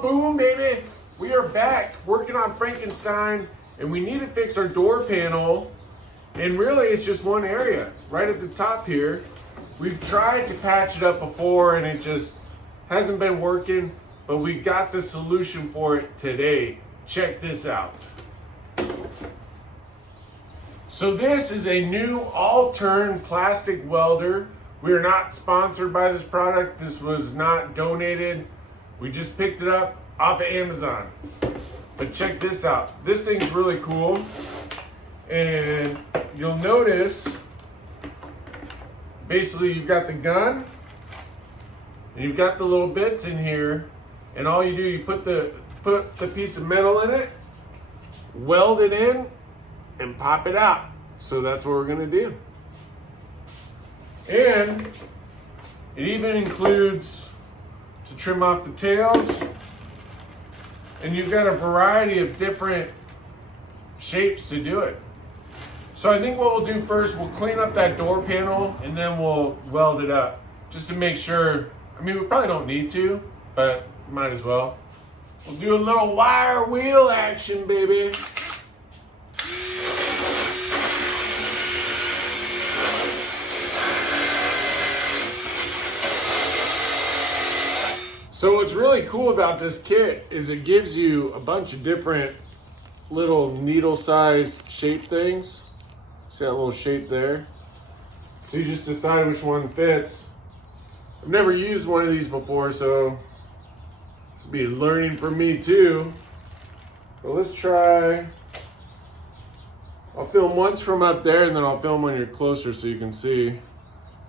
boom, baby. We are back working on Frankenstein, and we need to fix our door panel. And really, it's just one area right at the top here. We've tried to patch it up before, and it just hasn't been working, but we got the solution for it today. Check this out. So this is a new all-turn plastic welder. We are not sponsored by this product. This was not donated. We just picked it up off of Amazon. But check this out. This thing's really cool. And you'll notice, basically you've got the gun, and you've got the little bits in here, and all you do, you put the piece of metal in it, weld it in, and pop it out. So that's what we're gonna do. And it even includes to trim off the tails, and you've got a variety of different shapes to do it. So I think what we'll do first, we'll clean up that door panel, and then we'll weld it up just to make sure. I mean, we probably don't need to, but might as well. We'll do a little wire wheel action, baby. So what's really cool about this kit is it gives you a bunch of different little needle-sized shape things. See that little shape there? So you just decide which one fits. I've never used one of these before, so this will be learning for me too. But let's try. I'll film once from up there, and then I'll film when you're closer so you can see.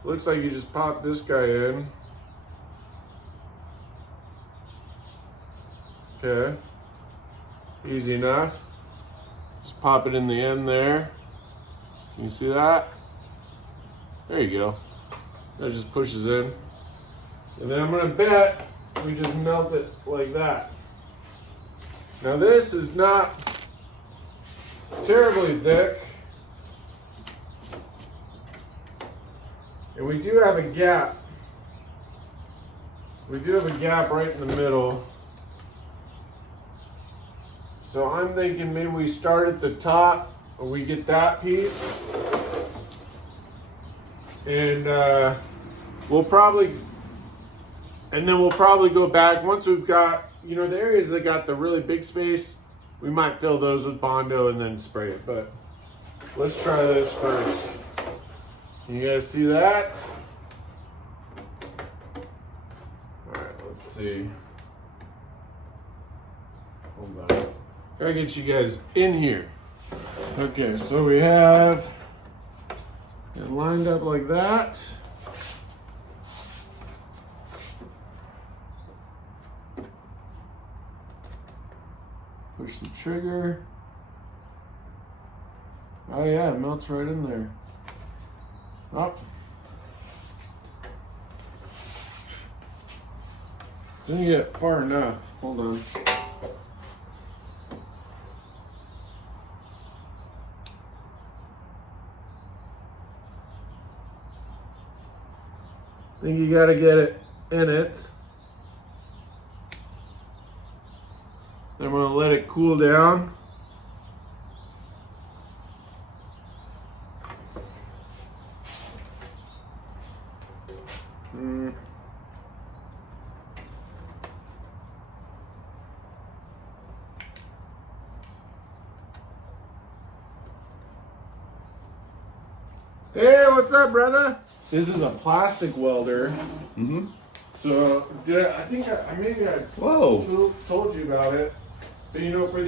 Looks like you just pop this guy in. Okay, easy enough. Just pop it in the end there. Can you see that? There you go. That just pushes in. And then I'm gonna bet we just melt it like that. Now this is not terribly thick. And we do have a gap. We do have a gap right in the middle. So I'm thinking maybe we start at the top, or we get that piece, and we'll probably go back once we've got, you know, the areas that got the really big space, we might fill those with Bondo and then spray it. But let's try this first. Can you guys see that? All right, let's see. Hold on. Gotta get you guys in here. Okay, so we have it lined up like that. Push the trigger. Oh yeah, it melts right in there. Oh. Didn't get far enough. Hold on. I think you gotta get it in it. Then I'm gonna let it cool down. Hey, what's up, brother? This is a plastic welder. Mm-hmm. So I think maybe I told you about it. But you know, for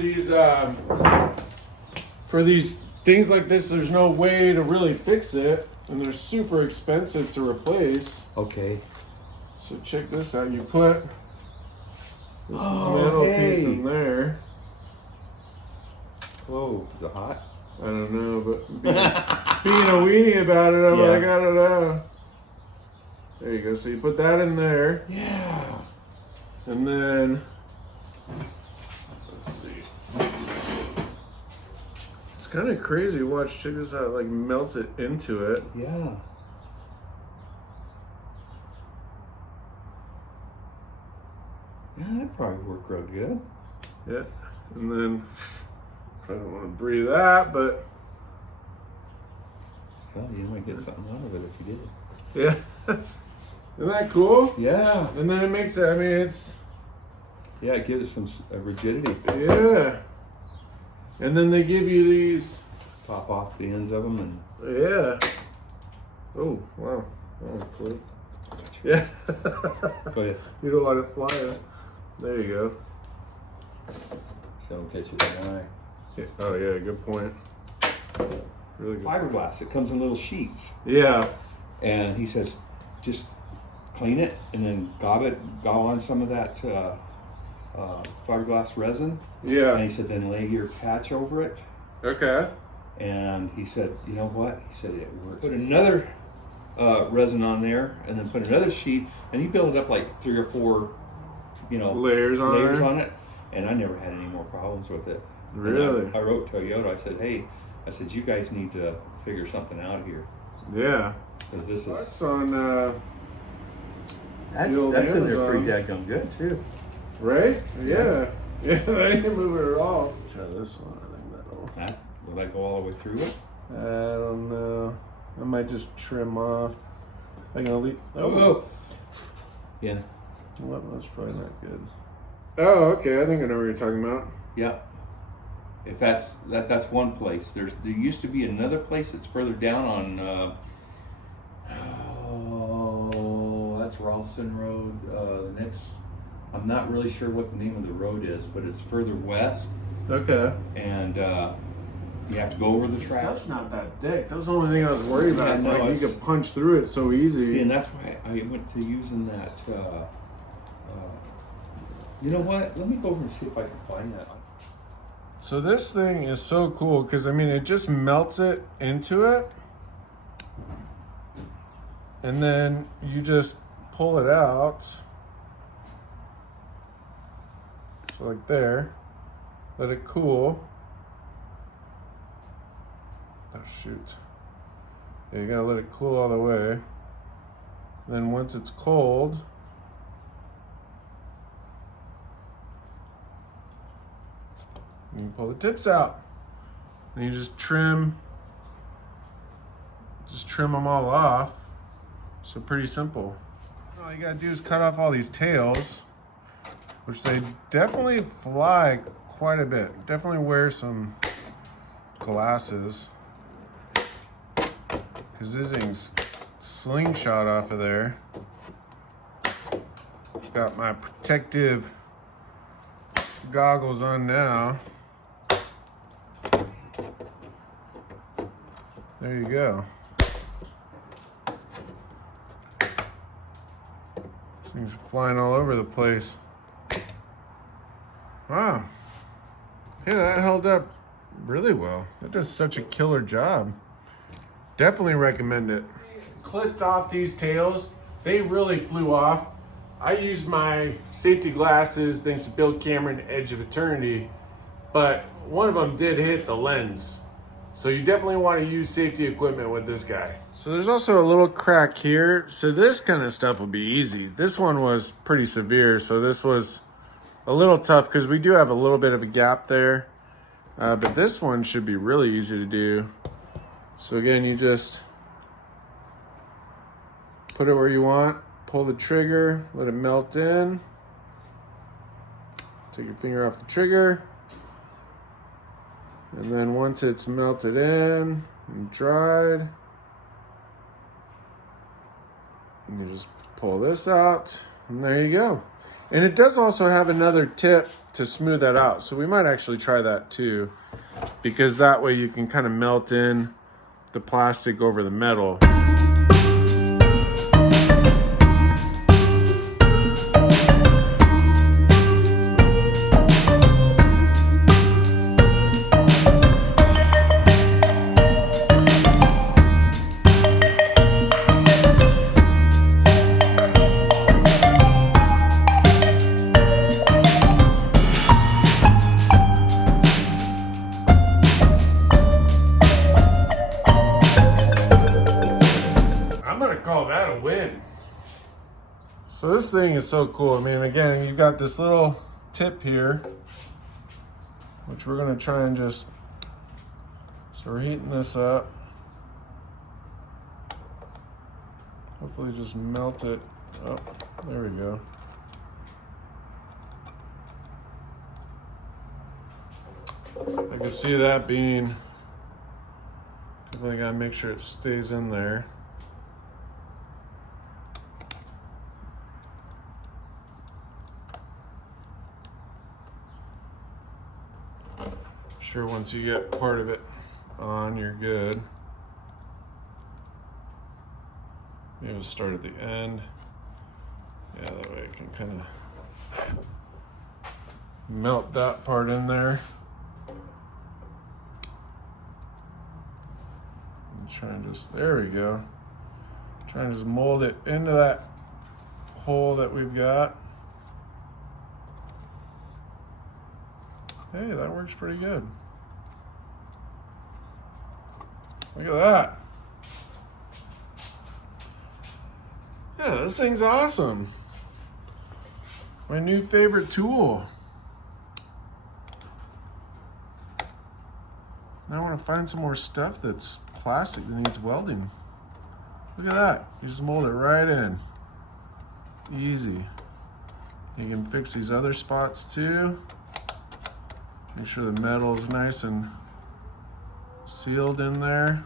these things like this, there's no way to really fix it, and they're super expensive to replace. Okay. So check this out. You put this metal piece in there. Whoa, is it hot? I don't know, but being a weenie about it, I'm like, I don't know. There you go. So you put that in there. Yeah. And then, let's see. It's kind of crazy. Watch, check this out. It like melts it into it. Yeah. Yeah, that'd probably work work real good. Yeah, and then I don't want to breathe that, but Hell, you might get something out of it if you did. yeah. Isn't that cool? Yeah. And then it makes it, I mean, it's... Yeah, it gives it some rigidity. Yeah. And then they give you these... Pop off the ends of them and... Yeah. Oh, wow. Oh, flip. Yeah. Go ahead. You don't let it fly. There you go. So in case you don't eye. Yeah. Oh, yeah, good point. Really good. Fiberglass, it comes in little sheets. Yeah. And he says, just clean it and then gob on some of that fiberglass resin. Yeah. And he said, then lay your patch over it. Okay. And he said, you know what? He said, it works. Put another resin on there and then put another sheet and he built it up like 3 or 4, Layers on it. And I never had any more problems with it. Really? I wrote Toyota, I said, hey, you guys need to figure something out here. Yeah. Because this is... That's on, That's the old in there Amazon. pretty daggone good too. Right? Yeah. Yeah, they didn't move it at all. Try this one. I think that'll... Will that go all the way through it? I don't know. I might just trim off. I'm gonna leave. Oh. Yeah. What? That's probably not good. Oh, okay. I think I know what you're talking about. Yeah. If that's one place. There used to be another place that's further down on. That's Ralston Road. The next. I'm not really sure what the name of the road is, but it's further west. Okay. And you have to go over the track. Stuff's not that thick. That was the only thing I was worried about. Yeah, It's no, like you could punch through it so easy. See, and that's why I went to using that. You know what? Let me go over and see if I can find that. So this thing is so cool because I mean it just melts it into it, and then you just pull it out. So like there, let it cool. Oh shoot. Yeah, you gotta let it cool all the way. And then once it's cold, you pull the tips out. And you just trim them all off. So pretty simple. All you gotta do is cut off all these tails, which they definitely fly quite a bit. Definitely wear some glasses, because this thing's slingshot off of there. Got my protective goggles on now. There you go. These things are flying all over the place. Wow. Yeah, that held up really well. That does such a killer job. Definitely recommend it. Clipped off these tails. They really flew off. I used my safety glasses thanks to Bill Cameron, Edge of Eternity, but one of them did hit the lens. So you definitely want to use safety equipment with this guy. So there's also a little crack here. So this kind of stuff will be easy. This one was pretty severe, so this was a little tough because we do have a little bit of a gap there. But this one should be really easy to do. So again, you just put it where you want, pull the trigger, let it melt in. Take your finger off the trigger. And then once it's melted in and dried, you just pull this out, and there you go. And it does also have another tip to smooth that out. So we might actually try that too, because that way you can kind of melt in the plastic over the metal. Call that a win. So this thing is so cool. I mean, again, you've got this little tip here, which we're gonna try and just, so we're heating this up. Hopefully just melt it. Oh, there we go. I can see that being, definitely gotta make sure it stays in there. Sure, once you get part of it on, you're good. Maybe we'll start at the end. Yeah, that way I can kind of melt that part in there. And try and just, there we go. Try and just mold it into that hole that we've got. Hey, that works pretty good. Look at that. Yeah, this thing's awesome. My new favorite tool. Now I want to find some more stuff that's plastic that needs welding. Look at that. You just mold it right in. Easy. You can fix these other spots too. Make sure the metal is nice and sealed in there.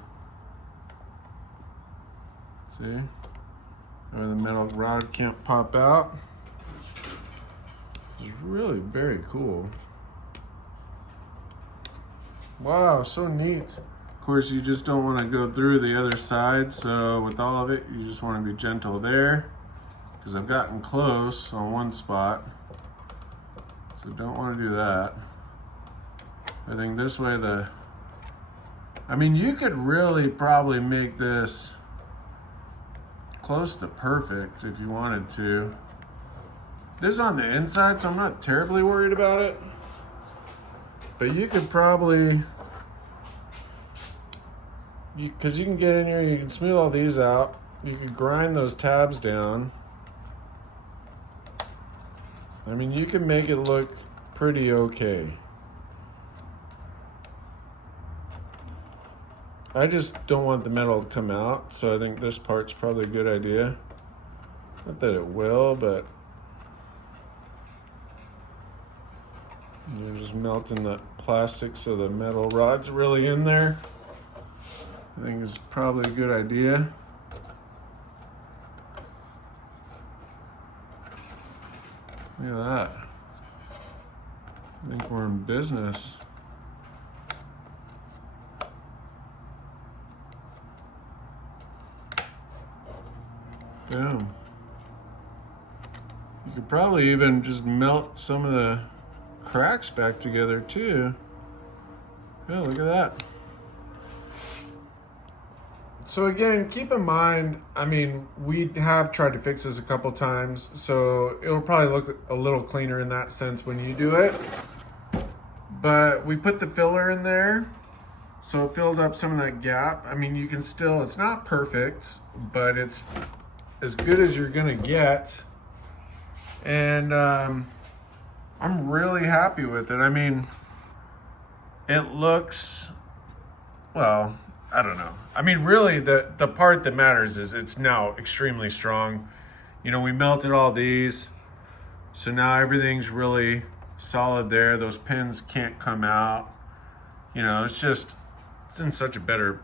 See? Where the metal rod can't pop out. It's really very cool. Wow, so neat. Of course, you just don't want to go through the other side, so with all of it, you just want to be gentle there, because I've gotten close on one spot, so don't want to do that. I think this way I mean, you could really probably make this close to perfect if you wanted to. This is on the inside, so I'm not terribly worried about it. But you could probably, because you can get in here, you can smooth all these out. You could grind those tabs down. I mean, you can make it look pretty okay. I just don't want the metal to come out, so I think this part's probably a good idea. Not that it will, but you're just melting the plastic so the metal rod's really in there. I think it's probably a good idea. Look at that. I think we're in business. Boom. You could probably even just melt some of the cracks back together too. Yeah, look at that. So again, keep in mind, I mean, we have tried to fix this a couple times, so it'll probably look a little cleaner in that sense when you do it. But we put the filler in there, so it filled up some of that gap. I mean, you can still, it's not perfect, but it's as good as you're gonna get. And I'm really happy with it. I mean, it looks, well, I don't know. I mean, really, the part that matters is it's now extremely strong. You know, we melted all these, so now everything's really solid there. Those pins can't come out. You know, it's in such a better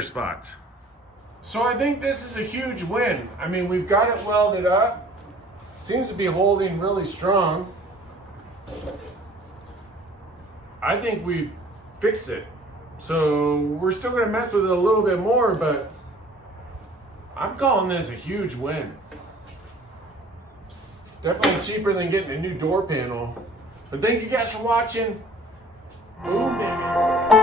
spot. So I think this is a huge win. I mean, we've got it welded up. Seems to be holding really strong. I think we fixed it. So we're still gonna mess with it a little bit more, but I'm calling this a huge win. Definitely cheaper than getting a new door panel. But thank you guys for watching. Boom, baby.